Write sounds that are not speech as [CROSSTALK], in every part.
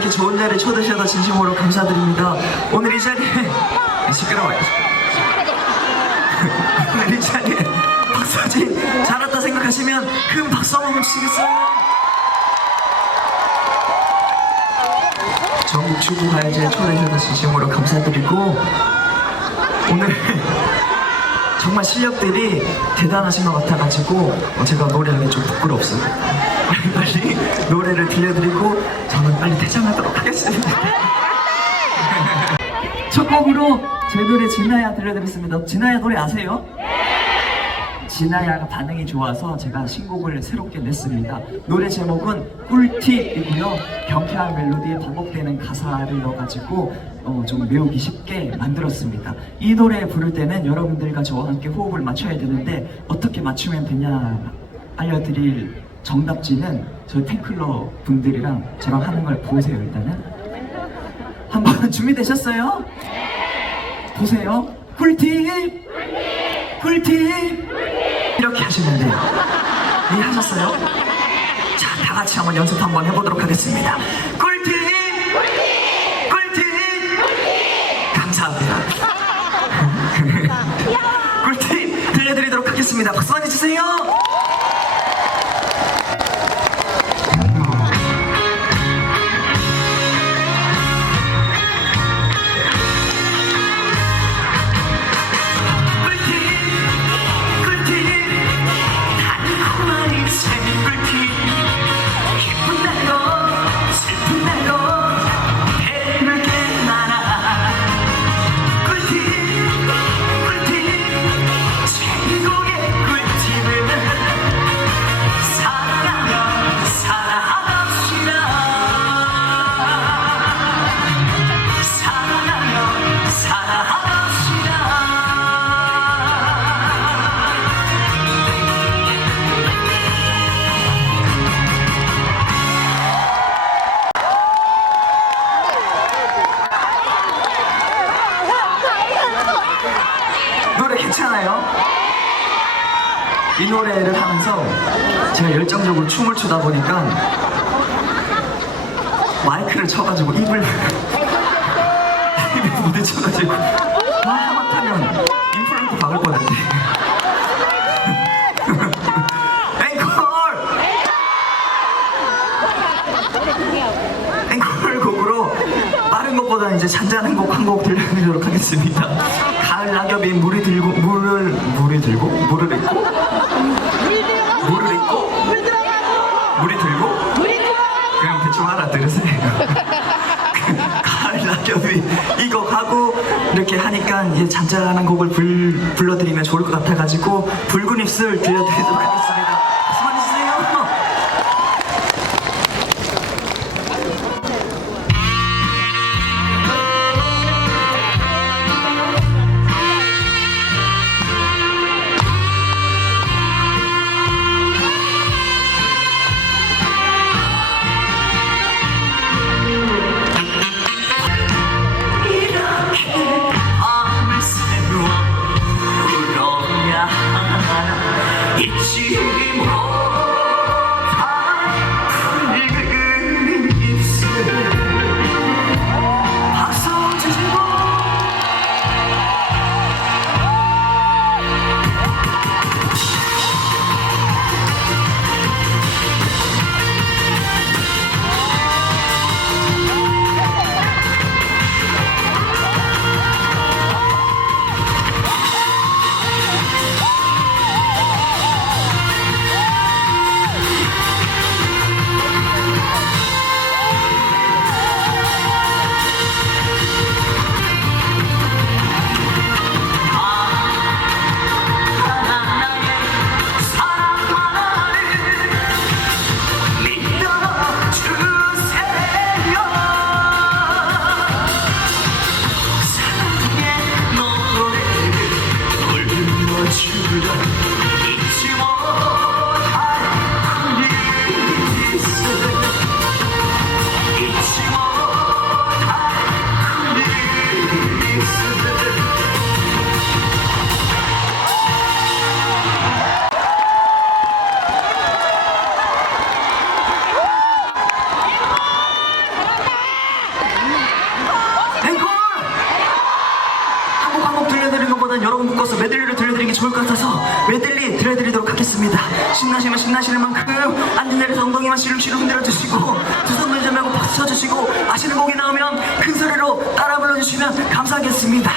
이렇게 좋은 자리에 초대하셔서 진심으로 감사드립니다. 오늘 이 자리에 [LAUGHS] 시끄러워요. [LAUGHS] 오늘 이 자리에 박서진 잘했다 생각하시면 큰 박수 한번 주시겠어요? 전국 주부 가요제에 초대해주셔서 진심으로 감사드리고 오늘 [LAUGHS] 정말 실력들이 대단하신 것 같아가지고 어, 제가 노래하기 좀 부끄럽습니다. 빨리 노래를 들려드리고 저는 빨리 퇴장하도록 하겠습니다. 첫 곡으로 제 노래 진아야 들려드리겠습니다. 진아야 노래 아세요? 진아야가 반응이 좋아서 제가 신곡을 새롭게 냈습니다. 노래 제목은 꿀팁이고요. 경쾌한 멜로디에 반복되는 가사를 넣어가지고 어, 좀 외우기 쉽게 만들었습니다. 이 노래 부를 때는 여러분들과 저와 함께 호흡을 맞춰야 되는데 어떻게 맞추면 되냐 알려드릴 정답지는 저희 팬클럽 분들이랑 저랑 하는 걸 보세요 일단은. 한번 준비되셨어요? 보세요. 꿀팁! 꿀팁! 이렇게 하시면 돼요. 이해하셨어요? 자, 다 같이 한번 연습 한번 해보도록 하겠습니다. 꿀팁! 꿀팁! 감사합니다. [LAUGHS] 꿀팁 들려드리도록 하겠습니다. 박수 많이 주세요. 제가 열정적으로 춤을 추다 보니까 마이크를 쳐가지고 입을 [LAUGHS] 입에 부딪혀가지고 아 하마터면 임플란트 박을 뻔했네 [LAUGHS] 앵콜! 앵콜 곡으로 빠른 것보다 이제 잔잔한 곡 한 곡 들려드리도록 하겠습니다. 가을 낙엽이 물이 들고 물을 물이 들고? 물을 입고 물을 입고 물이 들고 그냥 알아들으세요. 가을 낙엽이 이 곡 하고 이렇게 하니까 이제 잔잔한 곡을 불, 불러드리면 좋을 것 같아가지고 붉은 입술 들려드리도록 하겠습니다 home. 뒤로 흔들어주시고 두 손 들지 말고 박수 쳐주시고 아시는 곡이 나오면 큰 소리로 따라 불러주시면 감사하겠습니다.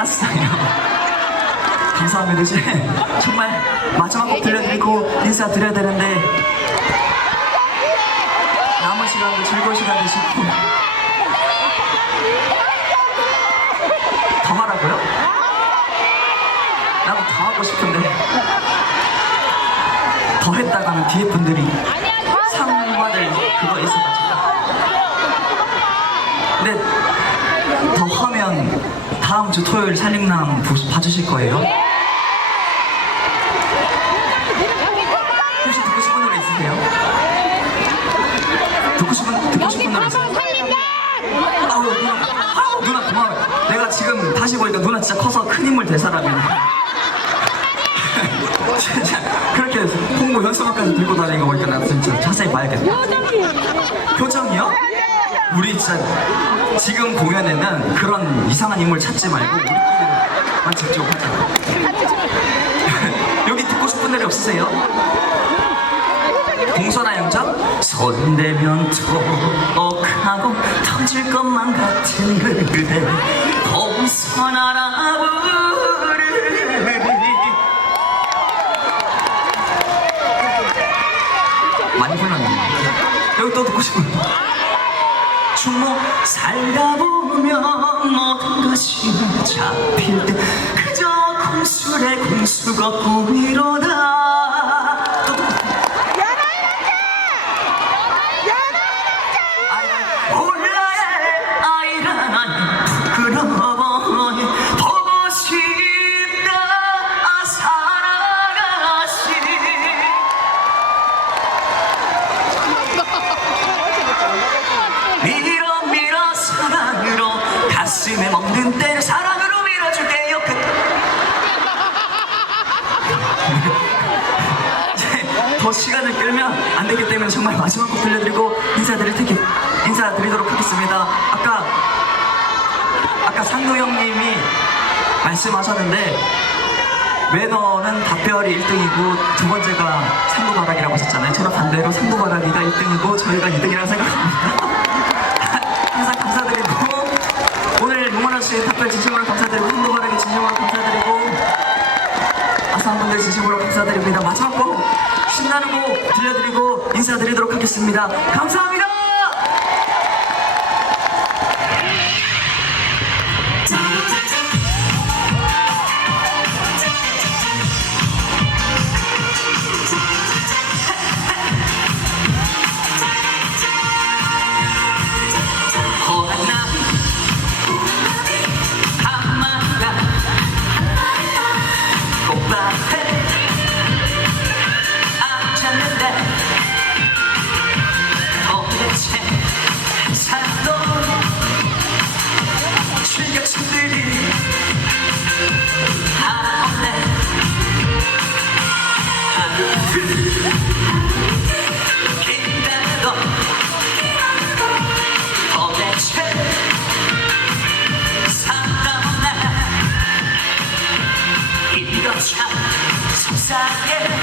남겨놨어요. [LAUGHS] 감사합니다. 이제 정말 마지막 곡 들려드리고 인사드려야 되는데 남은 시간도 즐거운 시간 되시고 더 하라고요? 나도 더 하고 싶은데 더 했다가는 뒤에 분들이 상 받을 그거 있어가지고 근데 더 하면 다음 주 토요일 살림남 보- 봐주실 거예요? 혹시 듣고 싶은 노래 있으세요? 듣고 싶은 듣고 싶은 노래 있어요? 아우 누나 아우 누나 고마워요 내가 지금 다시 보니까 누나 진짜 커서 큰 인물 될 사람이네 진짜 [LAUGHS] 그렇게 홍보 현수막까지 들고 다니는 거 보니까 나 진짜 자세히 봐야겠다 표정이요? 우리 진짜 지금 공연에는 그런 이상한 인물 찾지 말고 우리끼리만 집중하자 [LAUGHS] 여기 듣고 싶은 노래 없으세요? 공선화 영장? 손대면 톡하고 터질 것만 같은 그대 공선화라 부르니 많이 불렀네 여기 또 듣고 싶은 충무 살다 보면 모든 것이 잡힐 때 그저 공술의 공수가 꿈이로다 때를 사랑으로 밀어줄게요 [LAUGHS] 더 시간을 끌면 안 되기 때문에 정말 마지막 곡 들려드리고 인사드릴 테니 인사드리도록 하겠습니다 아까 아까 상도 형님이 말씀하셨는데 매너는 답별이 1등이고 두 번째가 상도바라기라고 하셨잖아요. 저는 반대로 상도바라기가 1등이고 저희가 2등이라고 생각합니다. [LAUGHS] 진심으로 감사드립니다. 마지막 곡 신나는 곡 들려드리고 인사드리도록 하겠습니다. 감사합니다. Yeah.